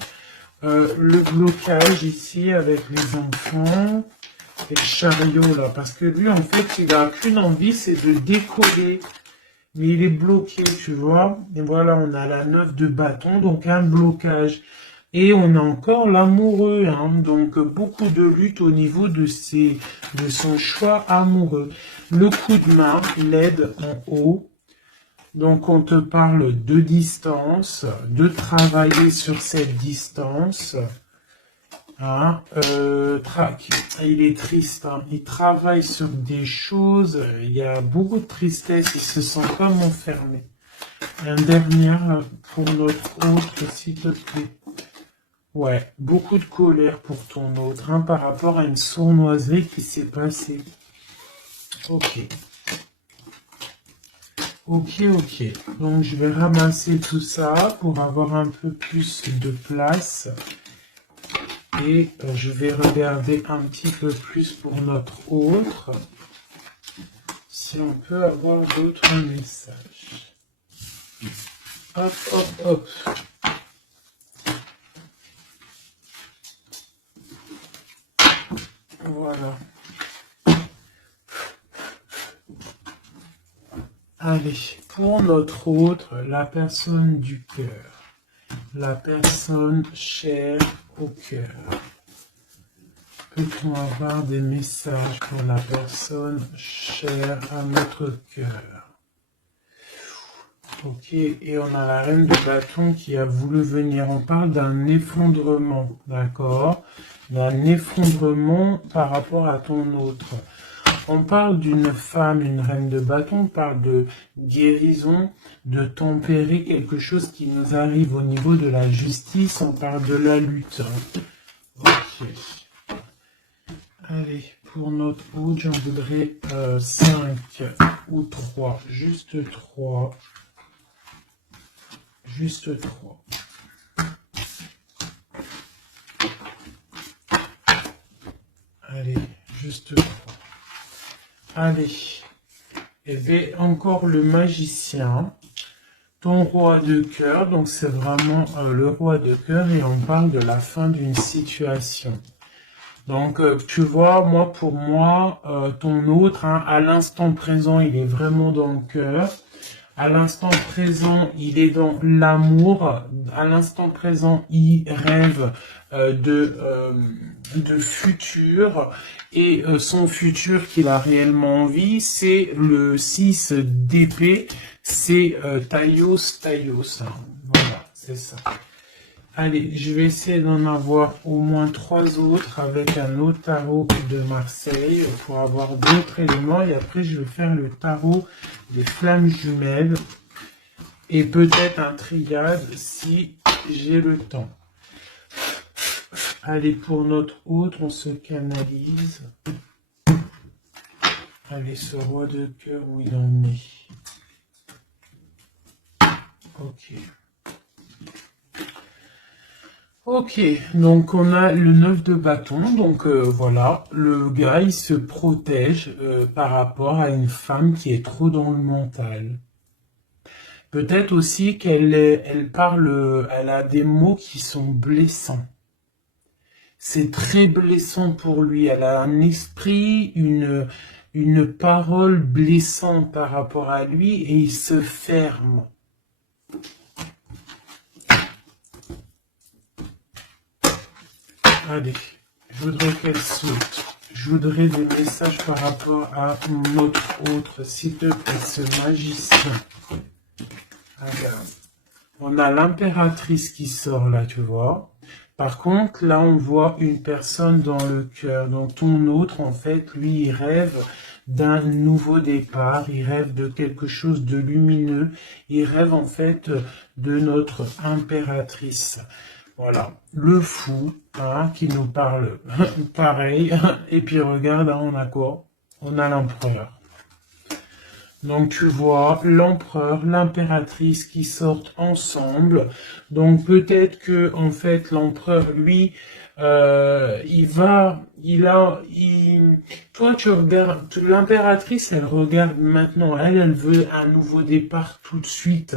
Le blocage ici avec les enfants. Et le chariot là, parce que lui en fait il a qu'une envie, c'est de décoller, mais il est bloqué, tu vois, et voilà on a la 9 de bâton, donc un blocage, et on a encore l'amoureux, hein, donc beaucoup de lutte au niveau de son choix amoureux. Le coup de main, l'aide en haut, donc on te parle de distance, de travailler sur cette distance. Hein, il est triste, hein. Il travaille sur des choses, il y a beaucoup de tristesse, il se sent comme enfermé. Un dernier pour notre autre, s'il te plaît. Ouais, beaucoup de colère pour ton autre, hein, par rapport à une sournoiserie qui s'est passée. Ok. Ok. Donc je vais ramasser tout ça pour avoir un peu plus de place. Et je vais regarder un petit peu plus pour notre autre, si on peut avoir d'autres messages. Hop. Voilà. Allez, pour notre autre, la personne du cœur. La personne chère au cœur. Peut-on avoir des messages pour la personne chère à notre cœur? Ok, et on a la reine de bâton qui a voulu venir. On parle d'un effondrement, d'accord? D'un effondrement par rapport à ton autre. On parle d'une femme, une reine de bâton, on parle de guérison, de tempérer quelque chose qui nous arrive au niveau de la justice, on parle de la lutte. Ok. Allez, pour notre autre, j'en voudrais 5 ou 3, juste 3. Juste 3. Allez, juste 3. Allez, et bien encore le magicien, ton roi de cœur, donc c'est vraiment le roi de cœur et on parle de la fin d'une situation. Donc, tu vois, moi, pour moi, ton autre, hein, à l'instant présent, il est vraiment dans le cœur. À l'instant présent, il est dans l'amour. À l'instant présent, il rêve de futur. Et son futur qu'il a réellement envie, c'est le 6 d'épée. C'est Taios Taios. Voilà, c'est ça. Allez, je vais essayer d'en avoir au moins 3 autres avec un autre tarot de Marseille pour avoir d'autres éléments. Et après, je vais faire le tarot des flammes jumelles et peut-être un triade si j'ai le temps. Allez, pour notre autre, on se canalise. Allez, ce roi de cœur, où il en est. Ok. Ok, donc on a le 9 de bâton, donc voilà, le gars il se protège par rapport à une femme qui est trop dans le mental. Peut-être aussi elle parle, elle a des mots qui sont blessants. C'est très blessant pour lui, elle a un esprit, une parole blessante par rapport à lui et il se ferme. Allez, je voudrais qu'elle saute. Je voudrais des messages par rapport à notre autre, s'il te plaît, ce magicien. Regarde. On a l'impératrice qui sort là, tu vois. Par contre, là, on voit une personne dans le cœur. Donc, ton autre, en fait, lui, il rêve d'un nouveau départ. Il rêve de quelque chose de lumineux. Il rêve, en fait, de notre impératrice. Voilà, le fou, hein, qui nous parle pareil. Et puis regarde, hein, on a quoi? On a l'empereur. Donc tu vois l'empereur, l'impératrice qui sortent ensemble. Donc peut-être que en fait l'empereur, lui, toi tu regardes, l'impératrice, elle regarde maintenant, elle veut un nouveau départ tout de suite.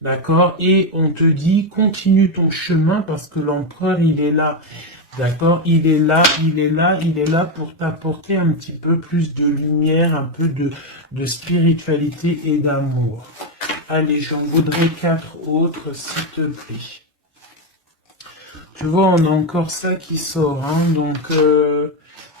D'accord? Et on te dit, continue ton chemin parce que l'empereur, il est là. D'accord? Il est là, il est là, il est là pour t'apporter un petit peu plus de lumière, un peu de spiritualité et d'amour. Allez, j'en voudrais 4 autres, s'il te plaît. Tu vois, on a encore ça qui sort, hein, donc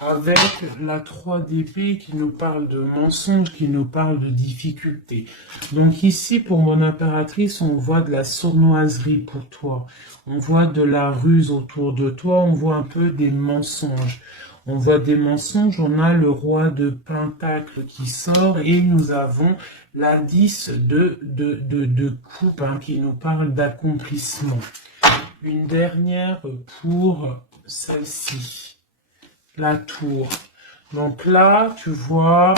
avec la 3 d'épée qui nous parle de mensonges, qui nous parle de difficultés. Donc ici, pour mon impératrice, on voit de la sournoiserie pour toi. On voit de la ruse autour de toi, on voit un peu des mensonges. On voit des mensonges, on a le roi de Pentacle qui sort et nous avons la 10 de coupe hein, qui nous parle d'accomplissement. Une dernière pour celle-ci, la tour. Donc là, tu vois,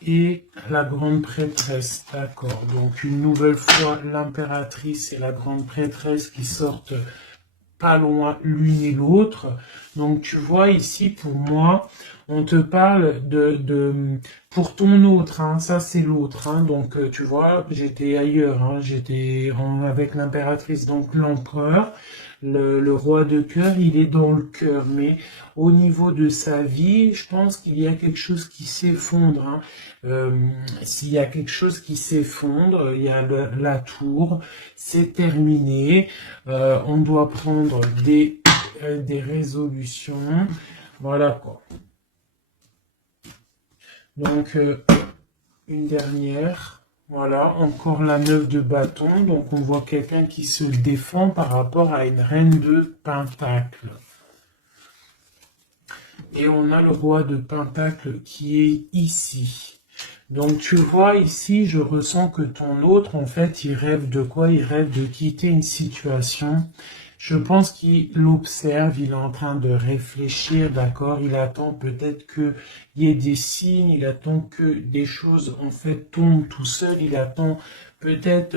et la grande prêtresse, d'accord. Donc une nouvelle fois, l'impératrice et la grande prêtresse qui sortent pas loin l'une et l'autre. Donc tu vois ici, pour moi, on te parle pour ton autre, hein, ça c'est l'autre, hein, donc tu vois, j'étais ailleurs, hein, avec l'impératrice, donc l'empereur, le roi de cœur, il est dans le cœur, mais au niveau de sa vie, je pense qu'il y a quelque chose qui s'effondre, hein. S'il y a quelque chose qui s'effondre, il y a la tour, c'est terminé, on doit prendre des résolutions, voilà quoi. Donc, une dernière. Voilà, encore la 9 de bâton. Donc, on voit quelqu'un qui se défend par rapport à une reine de pentacle. Et on a le roi de pentacle qui est ici. Donc, tu vois ici, je ressens que ton autre, en fait, il rêve de quoi? Il rêve de quitter une situation. Je pense qu'il l'observe, il est en train de réfléchir, d'accord? Il attend peut-être qu'il y ait des signes, il attend que des choses, en fait, tombent tout seul, il attend peut-être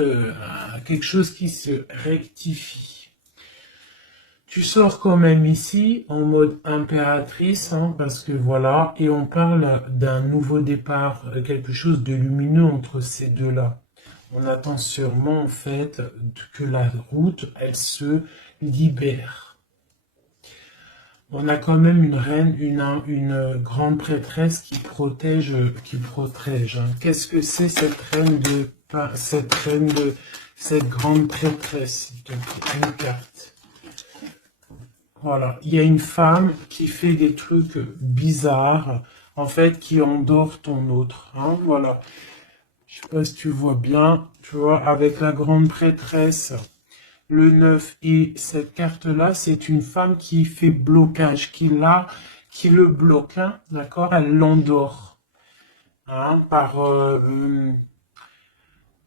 quelque chose qui se rectifie. Tu sors quand même ici en mode impératrice, hein, parce que voilà, et on parle d'un nouveau départ, quelque chose de lumineux entre ces deux-là. On attend sûrement en fait que la route, elle se libère. On a quand même une reine, une grande prêtresse qui protège, hein. Qu'est-ce que c'est cette reine cette grande prêtresse, s'il te plaît, une carte. Voilà, il y a une femme qui fait des trucs bizarres, en fait, qui endort ton autre, hein, voilà. Je sais pas si tu vois bien, tu vois, avec la grande prêtresse, le 9 et cette carte-là, c'est une femme qui fait blocage, qui le bloque, hein, d'accord? Elle l'endort, hein,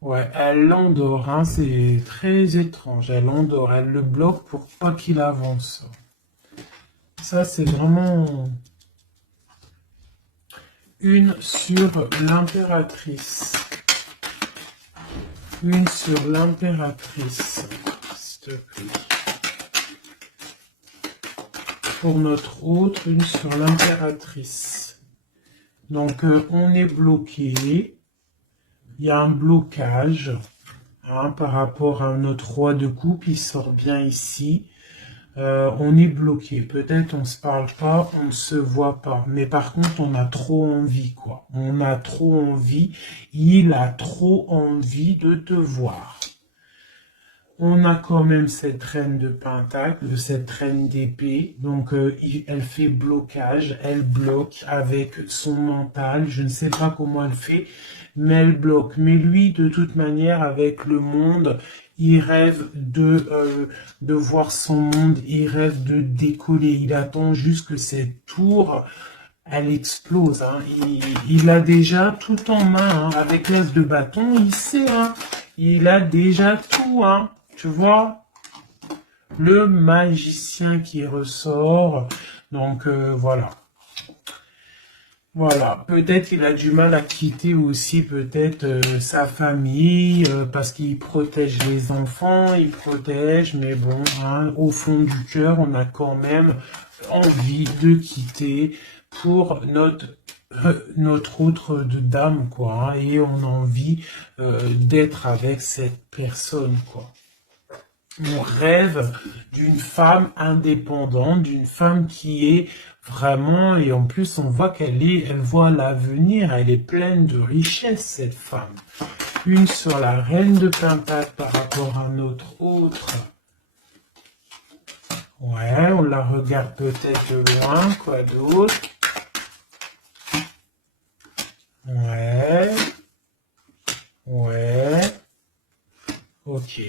ouais, elle l'endort, hein, c'est très étrange, elle l'endort, elle le bloque pour pas qu'il avance. Ça, c'est vraiment une sur l'impératrice. Une sur l'impératrice, s'il te plaît. Pour notre autre, une sur l'impératrice. Donc, on est bloqué. Il y a un blocage, hein, par rapport à notre roi de coupe. Il sort bien ici. On est bloqué. Peut-être on se parle pas, on ne se voit pas. Mais par contre, on a trop envie, quoi. On a trop envie. Il a trop envie de te voir. On a quand même cette reine de pentacle, cette reine d'épée. Donc, elle fait blocage. Elle bloque avec son mental. Je ne sais pas comment elle fait, mais elle bloque. Mais lui, de toute manière, avec le monde, il rêve de voir son monde. Il rêve de décoller. Il attend juste que cette tour, elle explose, hein. Il a déjà tout en main, hein. Avec l'as de bâton, il sait, hein. Il a déjà tout, hein. Tu vois, le magicien qui ressort. Donc, voilà. Voilà, peut-être il a du mal à quitter aussi peut-être sa famille parce qu'il protège les enfants, il protège, mais bon, hein, au fond du cœur, on a quand même envie de quitter pour notre autre de dame, quoi, hein, et on a envie d'être avec cette personne, quoi. On rêve d'une femme indépendante, d'une femme qui est vraiment, et en plus on voit elle voit l'avenir, elle est pleine de richesse, cette femme. Une sur la reine de pentacle par rapport à notre autre. Ouais, on la regarde peut-être de loin, quoi d'autre? Ouais. Ouais. Ok.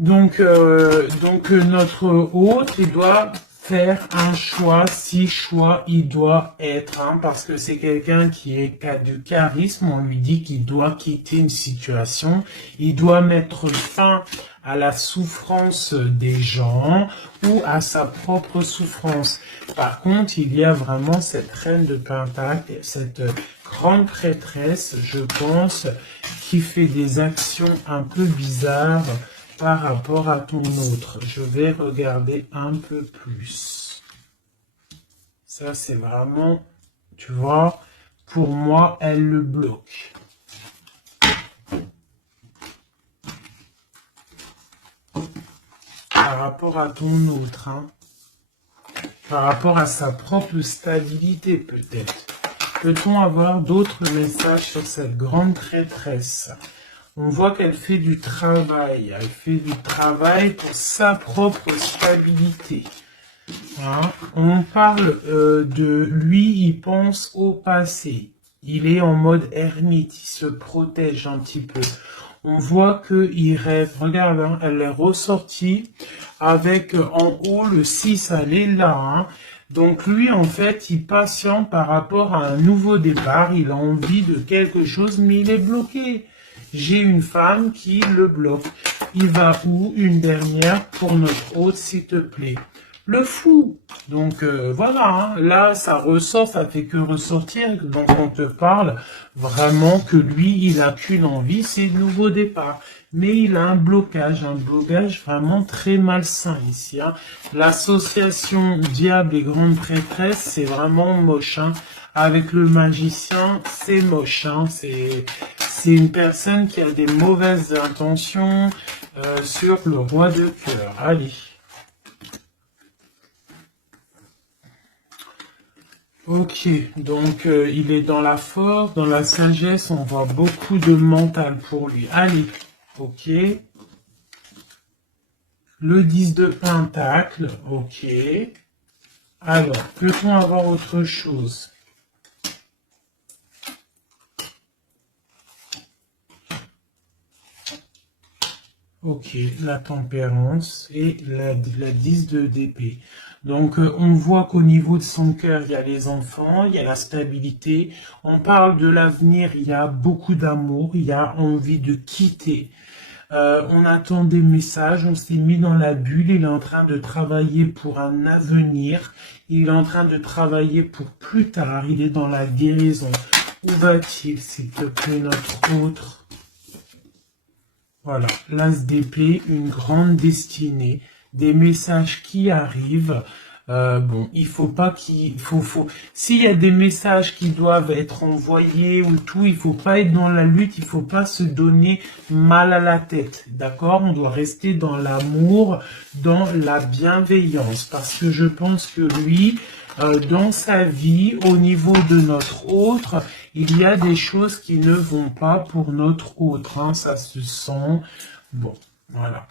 Donc notre hôte, il doit faire un choix, si choix il doit être, hein, parce que c'est quelqu'un qui a du charisme, on lui dit qu'il doit quitter une situation, il doit mettre fin à la souffrance des gens ou à sa propre souffrance. Par contre, il y a vraiment cette reine de pentacle, cette grande prêtresse, je pense, qui fait des actions un peu bizarres par rapport à ton autre. Je vais regarder un peu plus. Ça, c'est vraiment, tu vois, pour moi, elle le bloque. Par rapport à ton autre, hein. Par rapport à sa propre stabilité, peut-être. Peut-on avoir d'autres messages sur cette grande prêtresse? On voit qu'elle fait du travail. Elle fait du travail pour sa propre stabilité. Hein? On parle de lui, il pense au passé. Il est en mode ermite, il se protège un petit peu. On voit qu'il rêve. Regarde, hein, elle est ressortie avec en haut le 6, elle est là. Hein? Donc lui, en fait, il patiente par rapport à un nouveau départ. Il a envie de quelque chose, mais il est bloqué. J'ai une femme qui le bloque. Il va où? Une dernière pour notre hôte, s'il te plaît. Le fou. Donc voilà, hein, là ça ressort, ça fait que ressortir. Donc on te parle vraiment que lui, il a qu'une envie, c'est le nouveau départ. Mais il a un blocage vraiment très malsain ici. Hein. L'association diable et grande prêtresse, c'est vraiment moche. Hein. Avec le magicien, c'est moche. Hein. C'est une personne qui a des mauvaises intentions sur le roi de cœur. Allez. Ok, donc il est dans la force, dans la sagesse, on voit beaucoup de mental pour lui. Allez, ok. Le 10 de pentacle, ok. Alors, peut-on avoir autre chose? Ok, la tempérance et la 10 de d'épée. Donc, on voit qu'au niveau de son cœur, il y a les enfants, il y a la stabilité. On parle de l'avenir, il y a beaucoup d'amour, il y a envie de quitter. On attend des messages, on s'est mis dans la bulle, il est en train de travailler pour un avenir, il est en train de travailler pour plus tard, il est dans la guérison. Où va-t-il, s'il te plaît, notre autre? Voilà, l'as d'épée, une grande destinée, des messages qui arrivent. Bon, il faut pas s'il y a des messages qui doivent être envoyés ou tout, il faut pas être dans la lutte, il faut pas se donner mal à la tête, d'accord? On doit rester dans l'amour, dans la bienveillance, parce que je pense que lui, dans sa vie, au niveau de notre autre, il y a des choses qui ne vont pas pour notre autre, hein, ça se sent. Bon, voilà.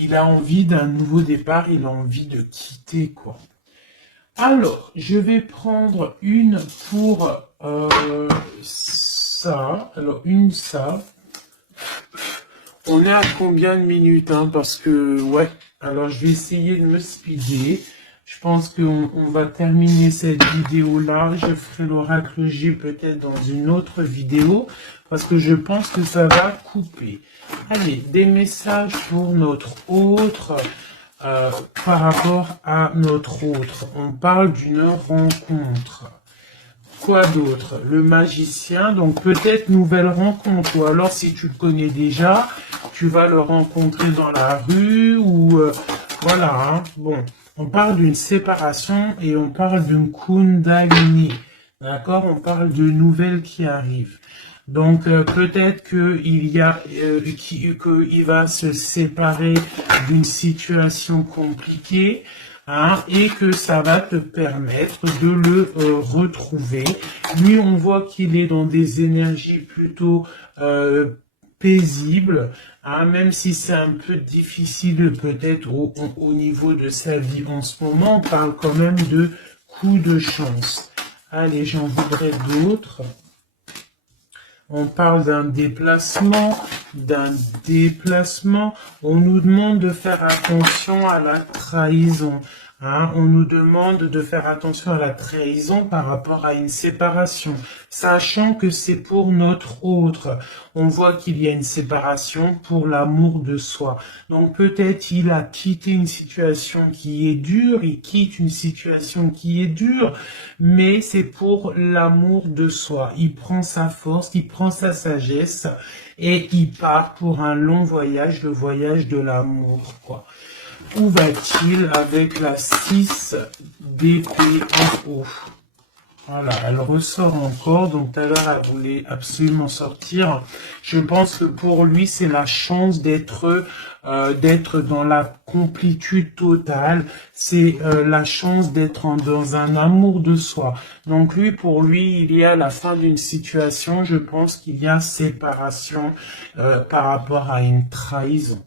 Il a envie d'un nouveau départ, il a envie de quitter, quoi. Alors, je vais prendre une pour ça. Alors, une ça. On est à combien de minutes, hein, parce que, ouais. Alors, je vais essayer de me speeder. Je pense qu'on va terminer cette vidéo-là. Je ferai l'oracle J peut-être dans une autre vidéo, parce que je pense que ça va couper. Allez, des messages pour notre autre, par rapport à notre autre. On parle d'une rencontre. Quoi d'autre? Le magicien, donc peut-être nouvelle rencontre, ou alors si tu le connais déjà, tu vas le rencontrer dans la rue, ou voilà, hein. Bon, on parle d'une séparation et on parle d'une kundalini, d'accord? On parle de nouvelles qui arrivent. Donc peut-être qu'il va se séparer d'une situation compliquée, hein, et que ça va te permettre de le retrouver. Lui, on voit qu'il est dans des énergies plutôt paisibles, hein, même si c'est un peu difficile peut-être au niveau de sa vie en ce moment, on parle quand même de coup de chance. Allez, j'en voudrais d'autres. On parle d'un déplacement, On nous demande de faire attention à la trahison. Hein, on nous demande de faire attention à la trahison par rapport à une séparation, sachant que c'est pour notre autre. On voit qu'il y a une séparation pour l'amour de soi. Donc peut-être il a quitté une situation qui est dure, il quitte une situation qui est dure, mais c'est pour l'amour de soi. Il prend sa force, il prend sa sagesse et il part pour un long voyage, le voyage de l'amour, quoi. Où va-t-il avec la 6 d'épée en haut? Voilà, elle ressort encore, donc tout à l'heure elle voulait absolument sortir. Je pense que pour lui c'est la chance d'être dans la complétude totale, c'est la chance d'être dans un amour de soi. Donc lui, pour lui, il y a la fin d'une situation, je pense qu'il y a séparation par rapport à une trahison.